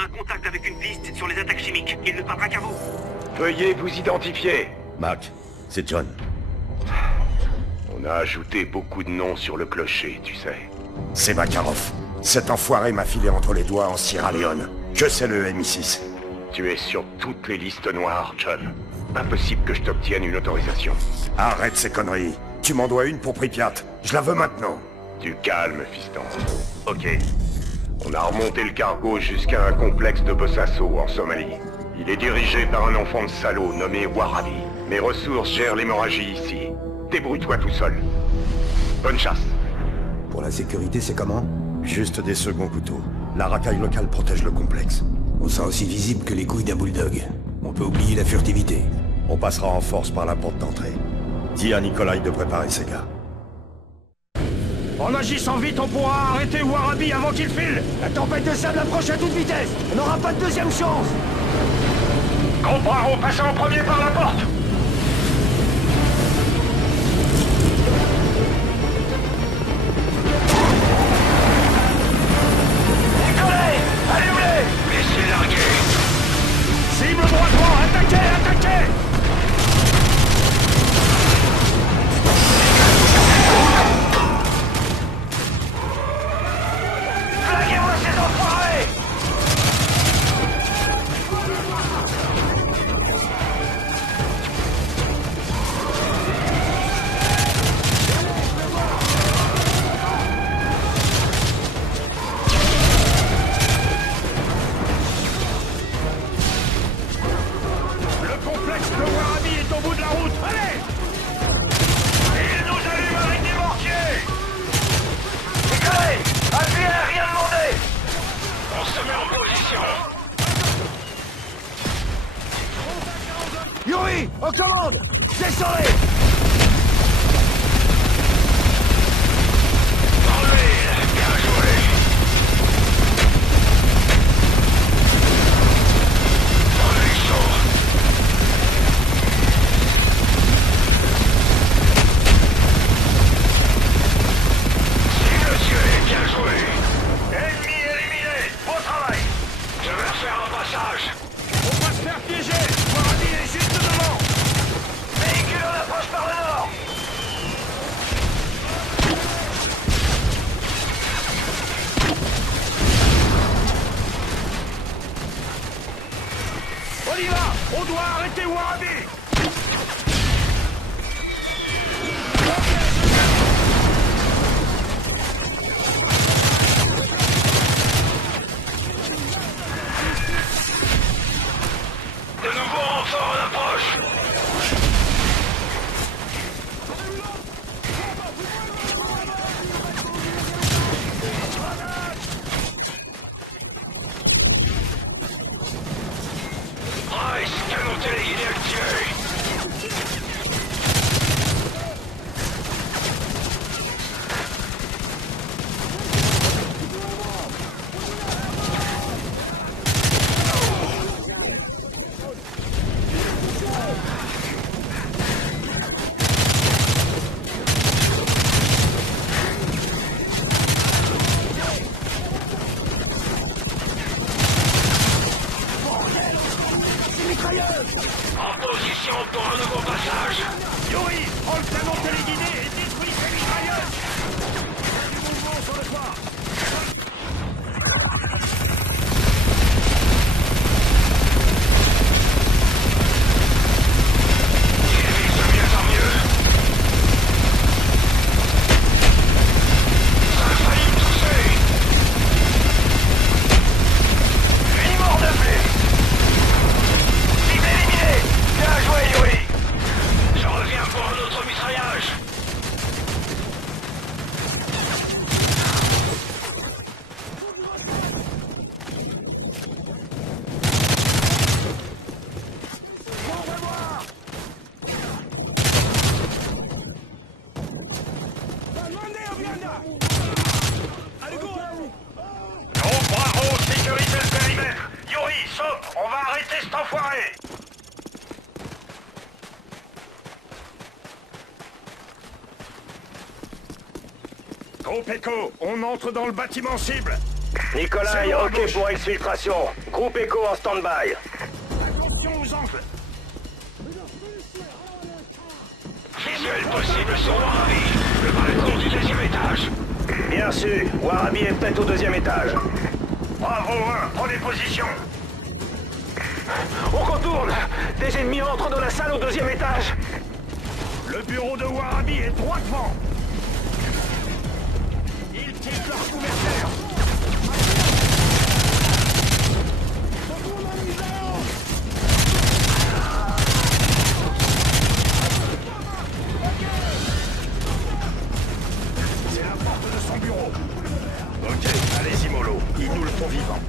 a un contact avec une piste sur les attaques chimiques. Il ne parlera qu'à vous. Veuillez vous identifier. Mac, c'est John. On a ajouté beaucoup de noms sur le clocher, tu sais. C'est Makarov. Cet enfoiré m'a filé entre les doigts en Sierra Leone. Que c'est le MI6? Tu es sur toutes les listes noires, John. Impossible que je t'obtienne une autorisation. Arrête ces conneries. Tu m'en dois une pour Pripyat. Je la veux maintenant. Du calme, fiston. Ok. On a remonté le cargo jusqu'à un complexe de Bosaso, en Somalie. Il est dirigé par un enfant de salaud nommé Warabi. Mes ressources gèrent l'hémorragie ici. Débrouille-toi tout seul. Bonne chasse. Pour la sécurité, c'est comment? Juste des seconds couteaux. La racaille locale protège le complexe. On sera aussi visible que les couilles d'un bulldog. On peut oublier la furtivité. On passera en force par la porte d'entrée. Dis à Nikolai de préparer ses gars. En agissant vite, on pourra arrêter Warabi avant qu'il file. La tempête de sable approche à toute vitesse. On n'aura pas de deuxième chance. Groupe Bravo, passez en premier par la porte. Nikolai, allumez-les. Laissez larguer. Cible droitement, attaquez, attaquez. Flaguez-moi ces enfoirés. Le complexe de Warabi est au bout de la route. Allez! Il nous allume avec des mortiers. Nikolai, appuyez à rien demander. On se met en position. Yuri, en commande. Descendez. Dans l'huile. Bien joué. Dans les sauts. Si, monsieur, bien joué. Ennemi éliminé. Beau travail. Je vais faire un passage. On va se faire piéger. Warabi est juste devant. Véhicule en approche par le nord. On y va. On doit arrêter Warabi. De nouveaux renforts en approche. Price, canon téléguidé activé. En position pour un nouveau passage. Yuri, prends le canon téléguidé et détruis ces mitrailleuses. Il y a du mouvement sur le toit. Il vise de mieux en mieux. Ça a failli me toucher. Une mort de plus. Cible éliminée. Bien joué, Yuri. Je reviens pour un autre mitraillage. Groupe Bravo, sécurisez le périmètre. Yuri, saute. On va arrêter cet enfoiré. Groupe Echo, on entre dans le bâtiment cible. Nikolai, ok pour exfiltration. Groupe Echo en stand-by. Attention aux angles. Visuel possible sur Warabi. Le balcon du 2e étage. Bien sûr, Warabi est peut-être au 2e étage. Bravo 1, prenez position. On contourne. Des ennemis entrent dans la salle au 2e étage. Le bureau de Warabi est droit devant. Ils quittent leur couverture. C'est la porte de son bureau. Ok, allez-y mollo, ils nous le font vivant.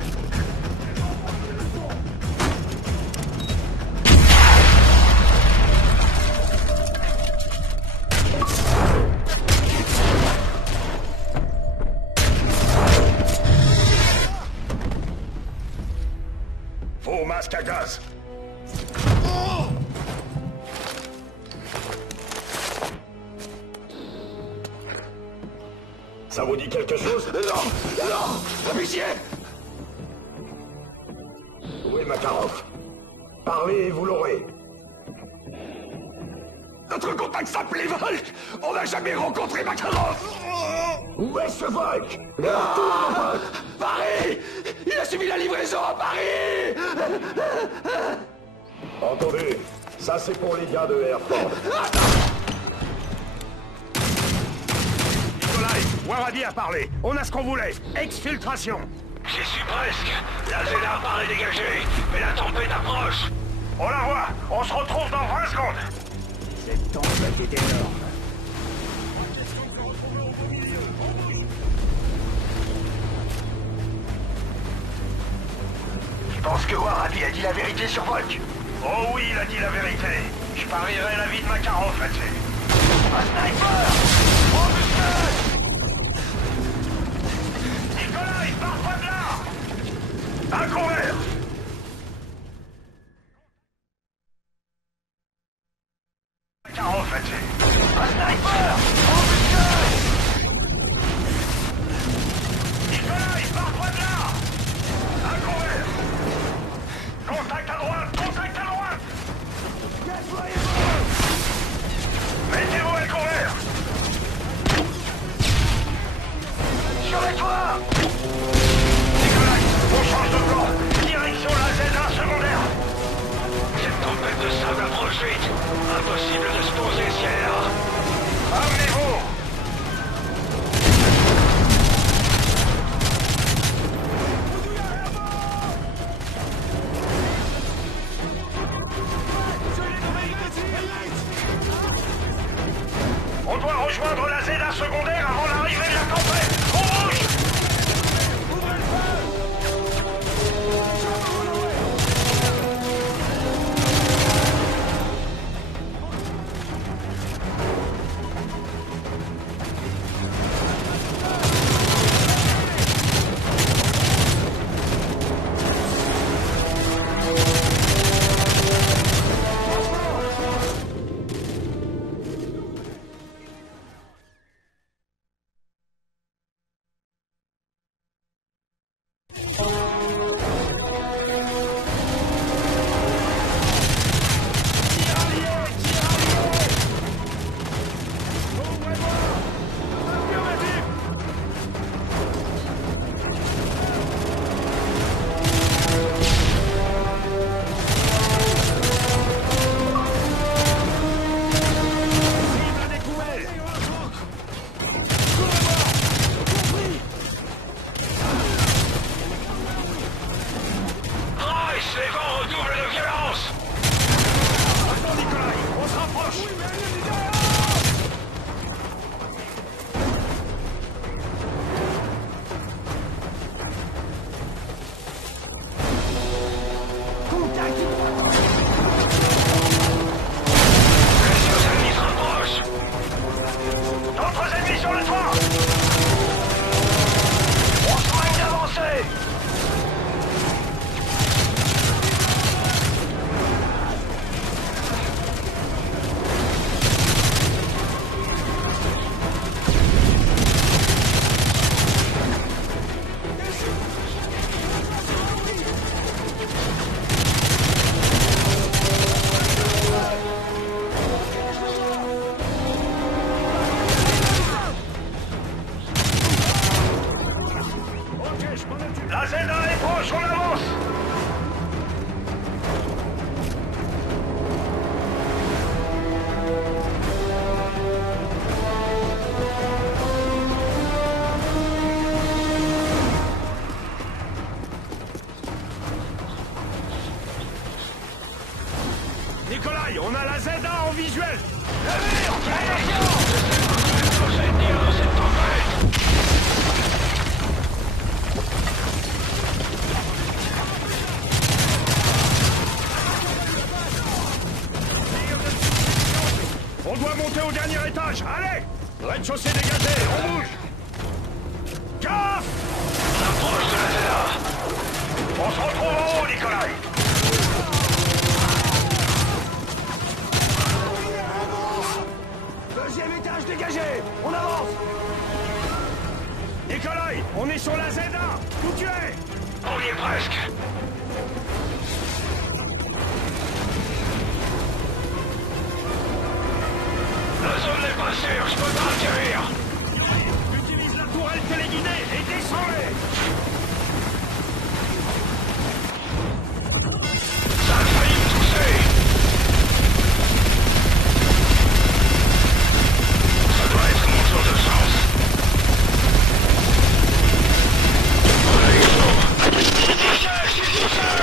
Faux masque à gaz. Ça vous dit quelque chose? Non, officier. Où est Makarov? Parlez et vous l'aurez. Notre contact s'appelait Volk. On n'a jamais rencontré Makarov. Où est ce Volk? Paris. Il a suivi la livraison à Paris. Entendu. Ça c'est pour les gars de Airport. Nikolai, Warabi a parlé. On a ce qu'on voulait. Exfiltration. J'y suis presque. La Zéna paraît dégagée, mais la tempête approche. On la voit. On se retrouve dans 20 secondes. Cette tempête est énorme. Je pense que Warabi a dit la vérité sur Volk. Oh oui, il a dit la vérité. Je parierais la vie de Makarov là-dessus. Un sniper! Robuste! Nikolai, pars-toi de là! Un couvert! Makarov là-dessus. Un sniper! Robuste! Nikolai, pars-toi de là! Un couvert! Contact à droite! Contact à droite! Mettez-vous à couvert! Sur les toits! Nikolai, on change de plan! Direction la Z1 secondaire! Cette tempête de sable approche vite! Impossible de se poser si elle est là! Amenez-vous! On doit rejoindre la Zéna secondaire avant l'arrivée de la tempête! On bouge! Ouvrez le feu! c'est dégagé, on bouge. Gaffe! Approche de la ZA. On se retrouve en haut, Nikolai. Deuxième étage dégagé, on avance. Nikolai, on est sur la ZA. Où tu es? On y est presque. La zone n'est pas sûre, je peux pas atterrir. Utilise la tourelle téléguidée et descends-les. Ça a failli me tousser. Ça doit être mon tour de sens. Allez, chaud. Je suis touché.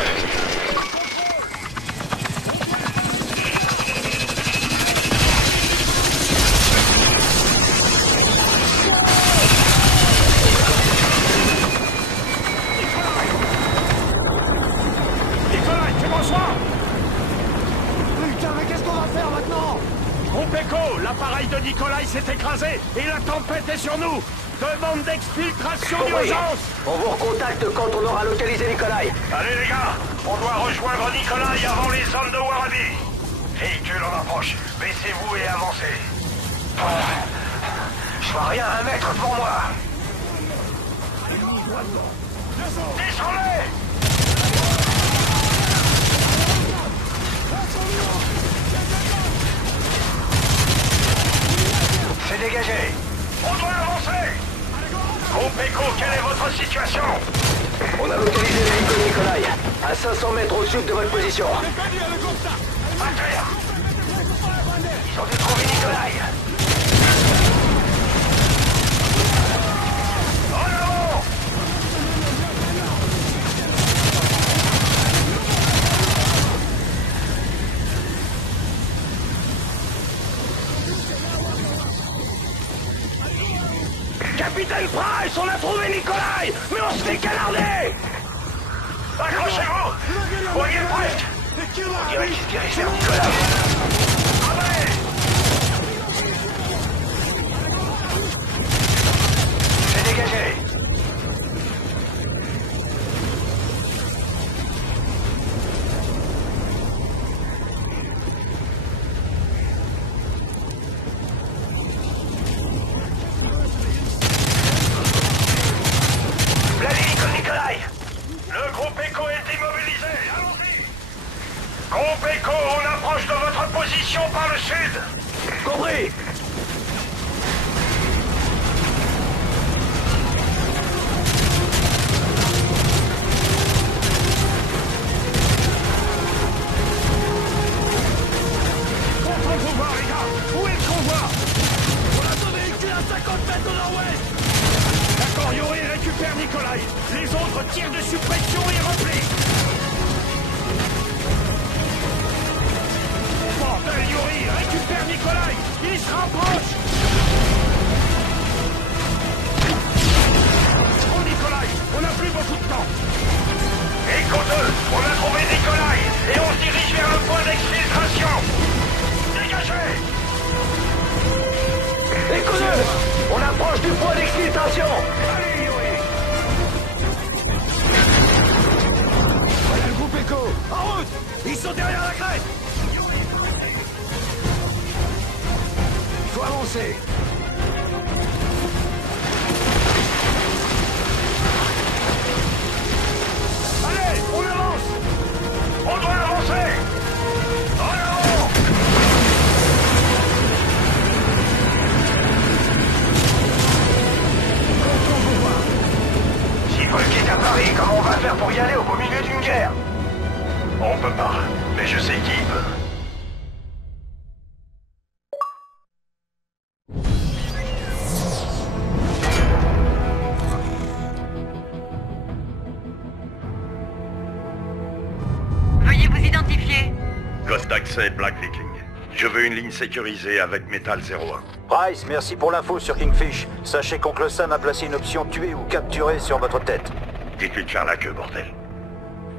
Nikolai, tu m'en sois? Putain, mais qu'est-ce qu'on va faire maintenant? Groupe Echo, l'appareil de Nikolai s'est écrasé et la tempête est sur nous. Demande d'exfiltration d'urgence. On vous recontacte quand on aura localisé Nikolai. Allez les gars, on doit rejoindre Nikolai avant les hommes de Warabi. Véhicule en approche. Baissez-vous et avancez. Je vois rien à 1 mètre devant moi. Descendez! C'est dégagé. On doit avancer! Groupe Echo, quelle est votre situation? On a localisé le véhicule Nikolai, à 500 mètres au sud de votre position. À terre. Ils ont dû trouver Nikolai. En avant! Capitaine Price, on a trouvé Nikolai, mais on se fait canarder! Accrochez-vous. On y est presque. On dirait qu'ils se dirigent vers Nikolai. Allez! C'est dégagé. La ligne Nikolai. Le groupe Echo est immobilisé, allons-y! Groupe Echo, on approche de votre position par le sud! Compris. Content de vous voir, les gars! Où est le convoi? On a deux véhicules à 50 mètres au nord-ouest! D'accord, Yuri récupère Nikolai. Les autres tirent de suppression et replient. Bordel, Yuri récupère Nikolai. Il se rapproche. Oh, Nikolai, on n'a plus beaucoup de temps. Echo 2, on a trouvé Nikolai et on se dirige vers le point d'exfiltration. Dégagez. Echo 2, on approche du point d'exfiltration. Allez, Yuri. Voilà le groupe Echo. En route. Ils sont derrière la crête. Il faut avancer. Allez, on avance. On doit avancer. En avant. Si Volk est à Paris, comment on va faire pour y aller au beau milieu d'une guerre? On peut pas, mais je sais qui peut. Veuillez vous identifier. Ghost Access Black Viking. Je veux une ligne sécurisée avec Metal 01. Price, merci pour l'info sur Kingfish. Sachez qu'Oncle Sam a placé une option tuer ou capturer sur votre tête. Dites-lui de faire la queue, bordel.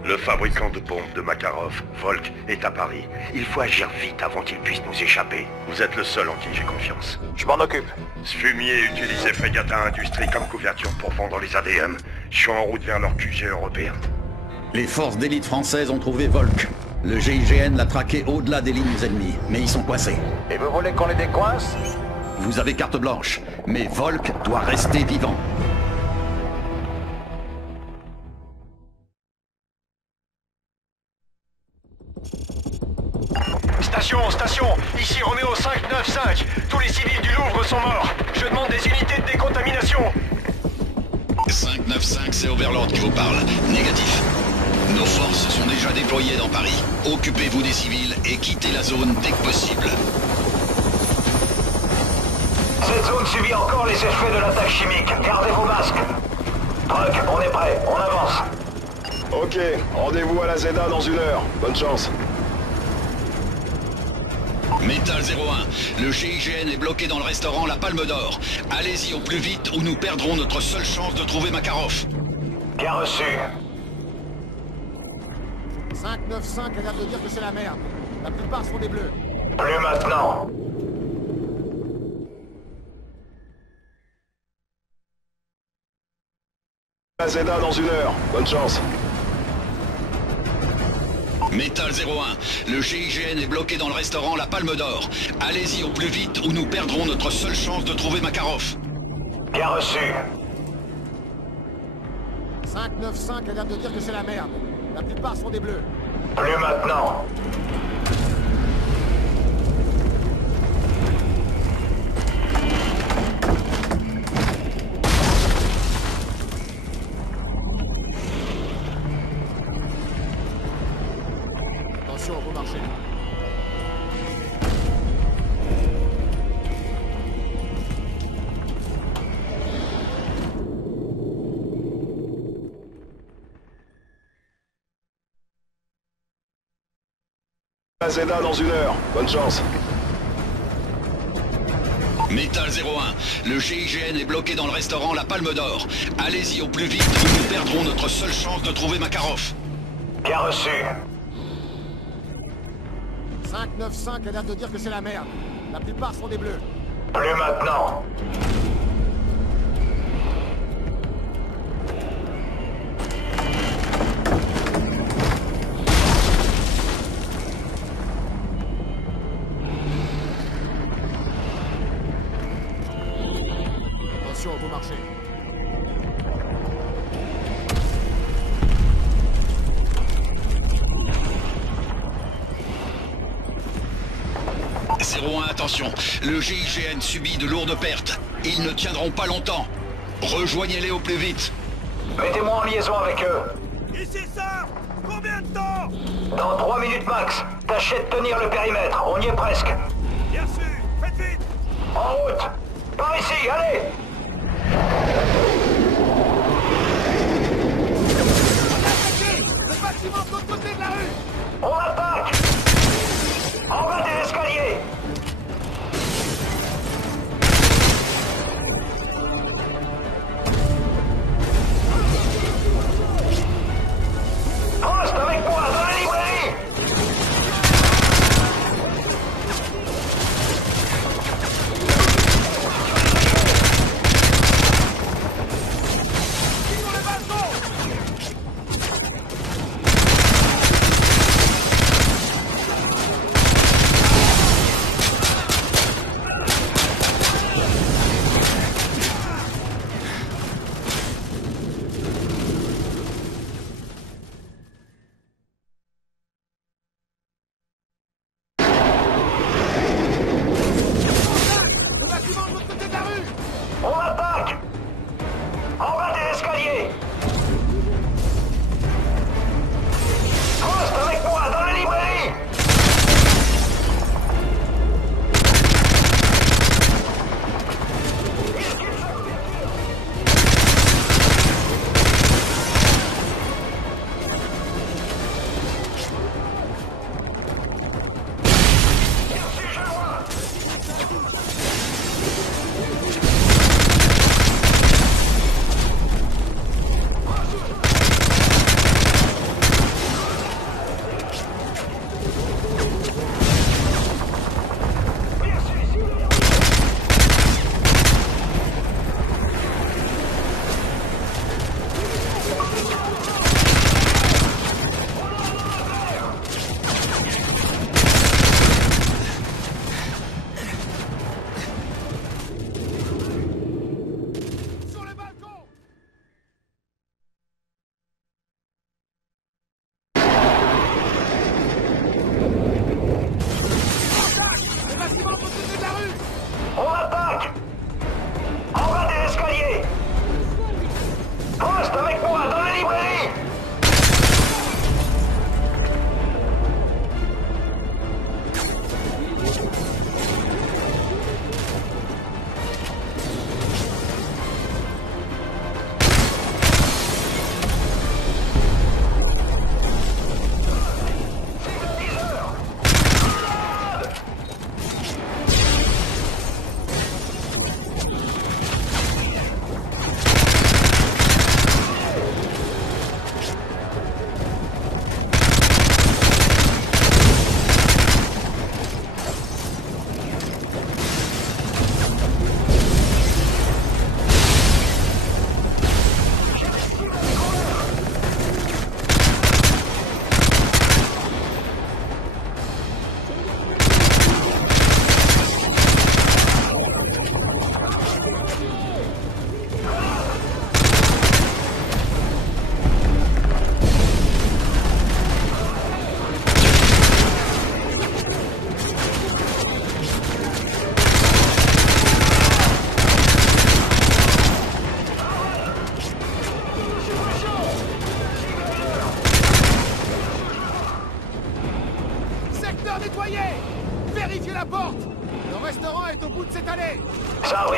Le fabricant de bombes de Makarov, Volk, est à Paris. Il faut agir vite avant qu'il puisse nous échapper. Vous êtes le seul en qui j'ai confiance. Je m'en occupe. Ce fumier utilisait Fregata Industries comme couverture pour vendre les ADM. Je suis en route vers leur QG européen. Les forces d'élite françaises ont trouvé Volk. Le GIGN l'a traqué au-delà des lignes ennemies, mais ils sont coincés. Et vous voulez qu'on les décoince? Vous avez carte blanche, mais Volk doit rester vivant. Station, ici Roméo 595. Tous les civils du Louvre sont morts. Je demande des unités de décontamination. 595, c'est Overlord qui vous parle. Négatif. Nos forces sont déjà déployées dans Paris. Occupez-vous des civils et quittez la zone dès que possible. Cette zone subit encore les effets de l'attaque chimique. Gardez vos masques. Truck, on est prêt. On avance. Ok, rendez-vous à la Zeta dans 1 heure. Bonne chance. Métal 01, le GIGN est bloqué dans le restaurant La Palme d'Or. Allez-y au plus vite ou nous perdrons notre seule chance de trouver Makarov. Bien reçu. 595 a l'air de dire que c'est la merde. La plupart sont des bleus. Plus maintenant. La Zeta dans 1 heure. Bonne chance. Métal 01, le GIGN est bloqué dans le restaurant La Palme d'Or. Allez-y au plus vite ou nous perdrons notre seule chance de trouver Makarov. Bien reçu. 595 a l'air de dire que c'est la merde. La plupart sont des bleus. Plus maintenant. Attention, vous marchez. La Zeta dans 1 heure. Bonne chance. Métal 01, le GIGN est bloqué dans le restaurant La Palme d'Or. Allez-y au plus vite ou nous perdrons notre seule chance de trouver Makarov. Bien reçu. 595 a l'air de dire que c'est la merde. La plupart sont des bleus. Plus maintenant. Attention, vous marchez. Attention, le GIGN subit de lourdes pertes. Ils ne tiendront pas longtemps. Rejoignez-les au plus vite. Mettez-moi en liaison avec eux. Ici ça. Combien de temps? Dans 3 minutes max. Tâchez de tenir le périmètre. On y est presque. Bien sûr. Faites vite. En route. Par ici, allez. Le bâtiment de l'autre côté de la rue. On attaque. En bas des escaliers. Reste avec moi dans la librairie.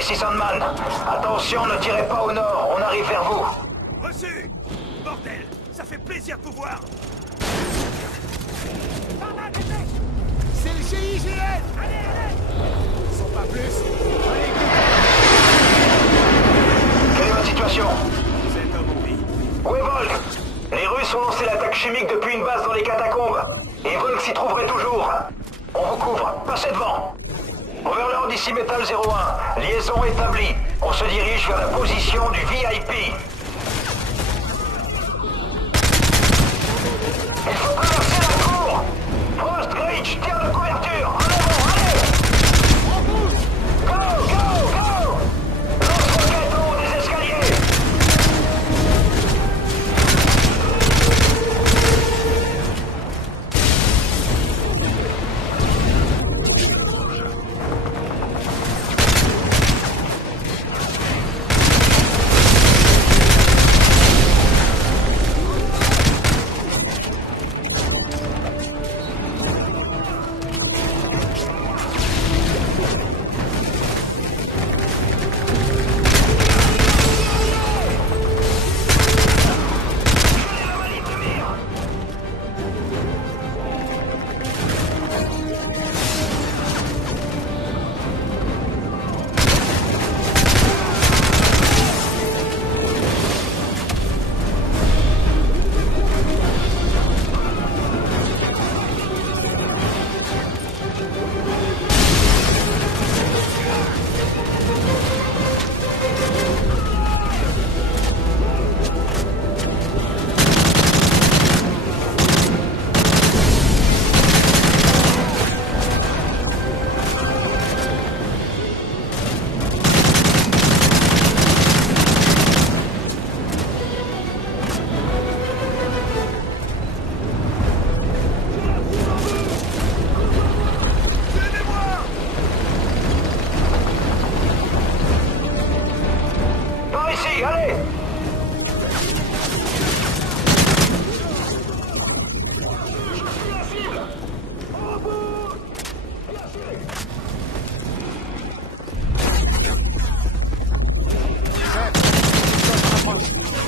ici Sandman. Attention, ne tirez pas au nord, on arrive vers vous. Reçu! Bordel, ça fait plaisir de vous voir! C'est le GIGN! Allez, allez! Ils sont pas plus! Allez, quelle est votre situation? Cet homme en vie. Où est Volk? Les Russes ont lancé l'attaque chimique depuis une base dans les catacombes. Et Volk s'y trouverait toujours. On vous couvre, passez devant. Overlord d'ici Metal 01. Liaison établie. On se dirige vers la position du VIP. Il faut traverser la cour. Frost, Gage, tire de couverture. En avant, allez. On bouge. Go, go, go. Lance-roquette en haut des escaliers.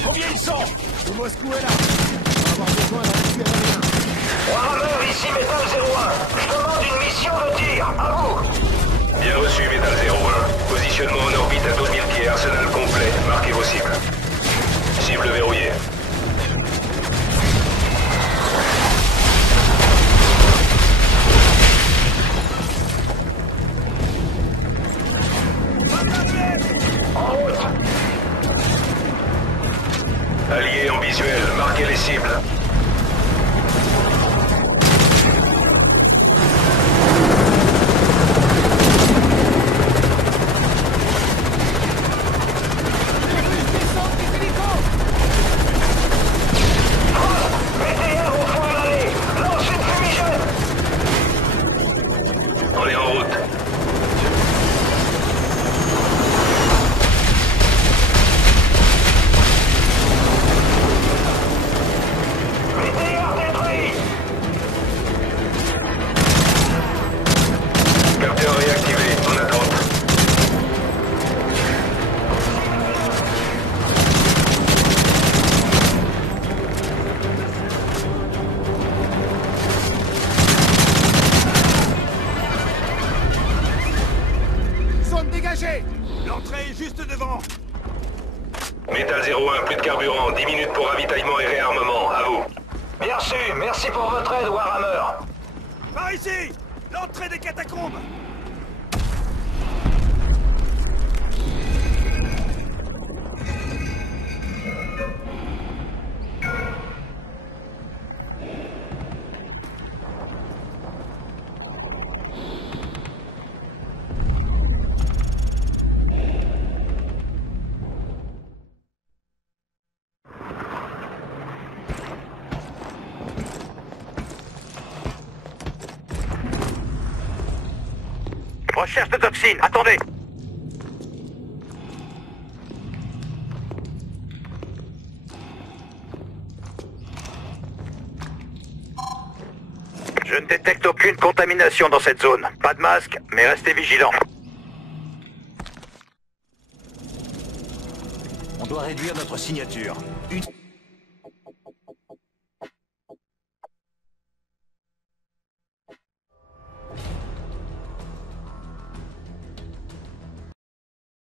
Combien ils sont? Le Moscou est là. On va avoir besoin d'un récupérer. Warhammer, ici Metal 01. Je demande une mission de tir. À vous. Bien reçu, Metal 01. Positionnement en orbite à 12 000 pieds, arsenal complet. Marquez vos cibles. Cible verrouillée. En route. Alliés en visuel, marquez les cibles. BTR au fond de l'allée. Lance une fumigène. On est en route. BTR détruit. Capteur réactivé, en attente. Zone dégagée! L'entrée est juste devant. Metal 01, plus de carburant, 10 minutes pour ravitaillement et réarmement, à vous. Bien reçu. Merci pour votre aide, Warhammer. Par ici! L'entrée des catacombes! Recherche de toxines. Attendez. Je ne détecte aucune contamination dans cette zone. Pas de masque, mais restez vigilants. doit réduire notre signature.